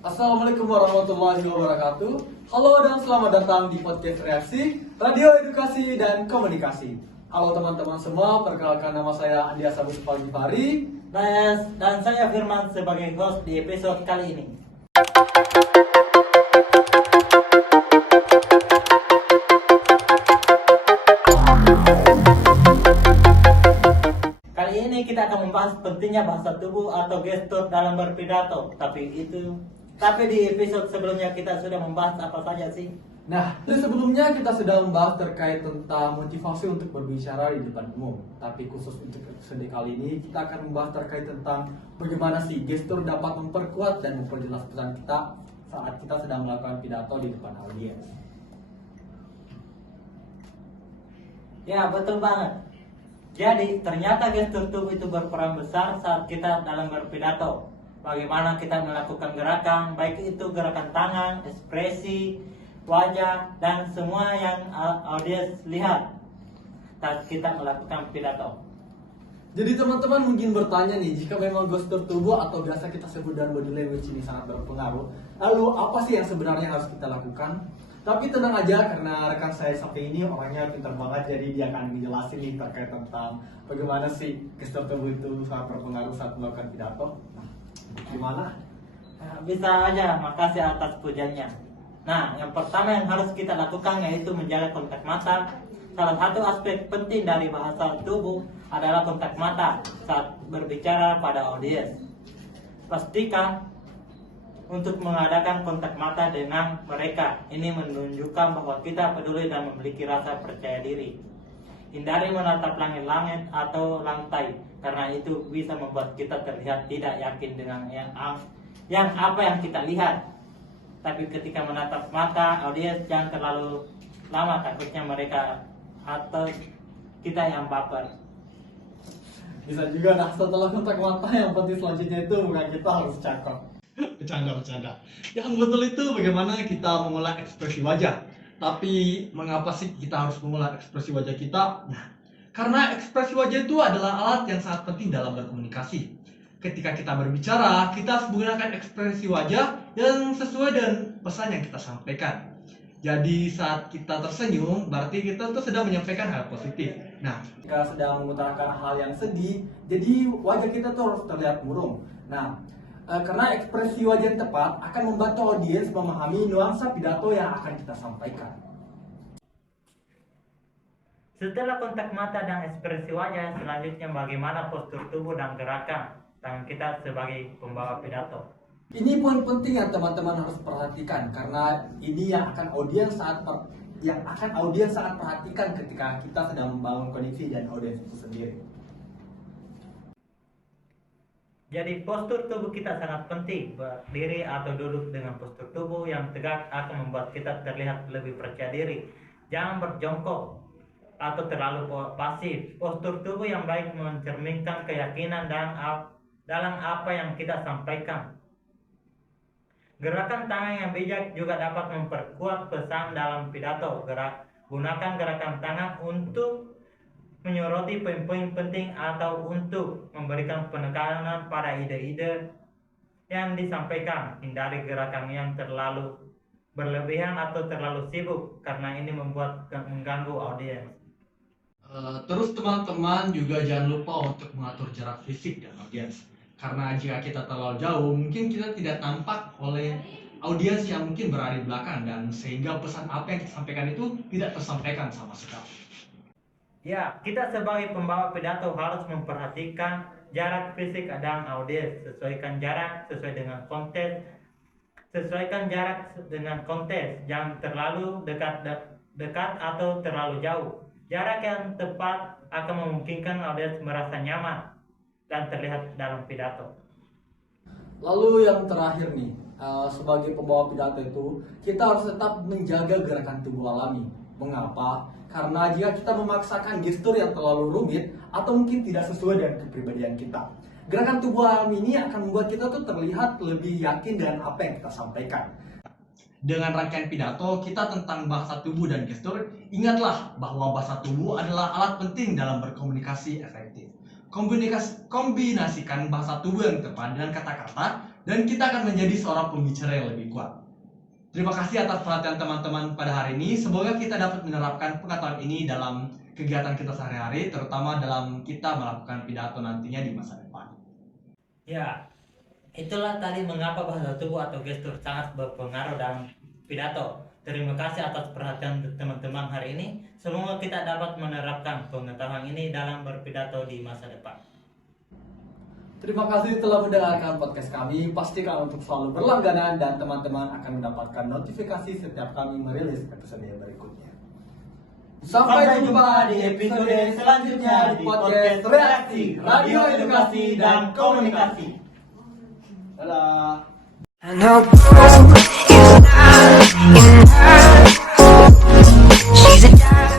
Assalamualaikum warahmatullahi wabarakatuh. Halo dan selamat datang di podcast Reaksi, Radio Edukasi dan Komunikasi. Halo teman-teman semua, perkenalkan nama saya Andi Asabus Pagifari. Dan saya Firman sebagai host di episode kali ini. Kali ini kita akan membahas pentingnya bahasa tubuh atau gestur dalam berpidato. Tapi di episode sebelumnya kita sudah membahas apa saja sih? Nah, sebelumnya kita sudah membahas terkait tentang motivasi untuk berbicara di depan umum. Tapi khusus untuk episode kali ini, kita akan membahas terkait tentang bagaimana sih gestur dapat memperkuat dan memperjelas pesan kita saat kita sedang melakukan pidato di depan audiens. Ya, betul banget. Jadi, ternyata gestur tubuh itu berperan besar saat kita dalam berpidato. Bagaimana kita melakukan gerakan, baik itu gerakan tangan, ekspresi, wajah, dan semua yang audiens lihat saat kita melakukan pidato. Jadi teman-teman mungkin bertanya nih, jika memang gestur tubuh atau biasa kita sebut dan body language ini sangat berpengaruh, lalu apa sih yang sebenarnya harus kita lakukan? Tapi tenang aja, karena rekan saya satu ini orangnya pintar banget, jadi dia akan menjelasin nih terkait tentang bagaimana sih gestur tubuh itu sangat berpengaruh saat melakukan pidato. Nah, gimana? Nah, bisa aja, makasih atas pujiannya. Nah, yang pertama yang harus kita lakukan yaitu menjaga kontak mata. Salah satu aspek penting dari bahasa tubuh adalah kontak mata saat berbicara pada audiens. Pastikan untuk mengadakan kontak mata dengan mereka. Ini menunjukkan bahwa kita peduli dan memiliki rasa percaya diri. Hindari menatap langit-langit atau lantai, karena itu bisa membuat kita terlihat tidak yakin dengan apa yang kita lihat. Tapi ketika menatap mata audiens, jangan terlalu lama, takutnya mereka atau kita yang baper. Bisa juga, nah setelah kontak mata yang penting selanjutnya itu muka kita harus cakep. Bercanda. Yang betul itu bagaimana kita mengolah ekspresi wajah. Tapi mengapa sih kita harus mengolah ekspresi wajah kita? Nah, karena ekspresi wajah itu adalah alat yang sangat penting dalam berkomunikasi. Ketika kita berbicara, kita harus menggunakan ekspresi wajah yang sesuai dengan pesan yang kita sampaikan. Jadi saat kita tersenyum, berarti kita tuh sedang menyampaikan hal positif. Nah, jika sedang mengutarakan hal yang sedih, jadi wajah kita tuh harus terlihat murung. Nah, karena ekspresi wajah yang tepat akan membantu audiens memahami nuansa pidato yang akan kita sampaikan. Setelah kontak mata dan ekspresi wajah, selanjutnya bagaimana postur tubuh dan gerakan tangan kita sebagai pembawa pidato. Ini poin penting yang teman-teman harus perhatikan, karena ini yang akan audiens saat perhatikan ketika kita sedang membangun koneksi dan audiens itu sendiri. Jadi postur tubuh kita sangat penting. Berdiri atau duduk dengan postur tubuh yang tegak akan membuat kita terlihat lebih percaya diri. Jangan berjongkok atau terlalu pasif. Postur tubuh yang baik mencerminkan keyakinan dan dalam apa yang kita sampaikan. Gerakan tangan yang bijak juga dapat memperkuat pesan dalam pidato. Gunakan gerakan tangan untuk menyoroti poin-poin penting atau untuk memberikan penekanan pada ide-ide yang disampaikan. Hindari gerakan yang terlalu berlebihan atau terlalu sibuk, karena ini mengganggu audiens. Terus teman-teman juga jangan lupa untuk mengatur jarak fisik dan audiens. Karena jika kita terlalu jauh, mungkin kita tidak tampak oleh audiens yang mungkin berada di belakang, dan sehingga pesan apa yang kita sampaikan itu tidak tersampaikan sama sekali. Ya, kita sebagai pembawa pidato harus memperhatikan jarak fisik dan audiens. Sesuaikan jarak sesuai dengan konteks. Sesuaikan jarak dengan konteks. Jangan terlalu dekat atau terlalu jauh. Jarak yang tepat akan memungkinkan audiens merasa nyaman dan terlihat dalam pidato. Lalu yang terakhir nih, sebagai pembawa pidato itu, kita harus tetap menjaga gerakan tubuh alami. Mengapa? Karena jika kita memaksakan gestur yang terlalu rumit atau mungkin tidak sesuai dengan kepribadian kita, gerakan tubuh alami ini akan membuat kita tuh terlihat lebih yakin dengan apa yang kita sampaikan. Dengan rangkaian pidato kita tentang bahasa tubuh dan gestur, ingatlah bahwa bahasa tubuh adalah alat penting dalam berkomunikasi efektif. Kombinasikan bahasa tubuh yang tepat dengan kata-kata dan kita akan menjadi seorang pembicara yang lebih kuat. Terima kasih atas perhatian teman-teman pada hari ini. Semoga kita dapat menerapkan pengetahuan ini dalam kegiatan kita sehari-hari, terutama dalam kita melakukan pidato nantinya di masa depan. Ya, itulah tadi mengapa bahasa tubuh atau gestur sangat berpengaruh dalam pidato. Terima kasih atas perhatian teman-teman hari ini. Semoga kita dapat menerapkan pengetahuan ini dalam berpidato di masa depan. Terima kasih telah mendengarkan podcast kami. Pastikan untuk selalu berlangganan dan teman-teman akan mendapatkan notifikasi setiap kami merilis episode berikutnya. Sampai jumpa di episode selanjutnya di podcast Reaksi Radio Edukasi dan Komunikasi. Dadah. I know you're not, she's a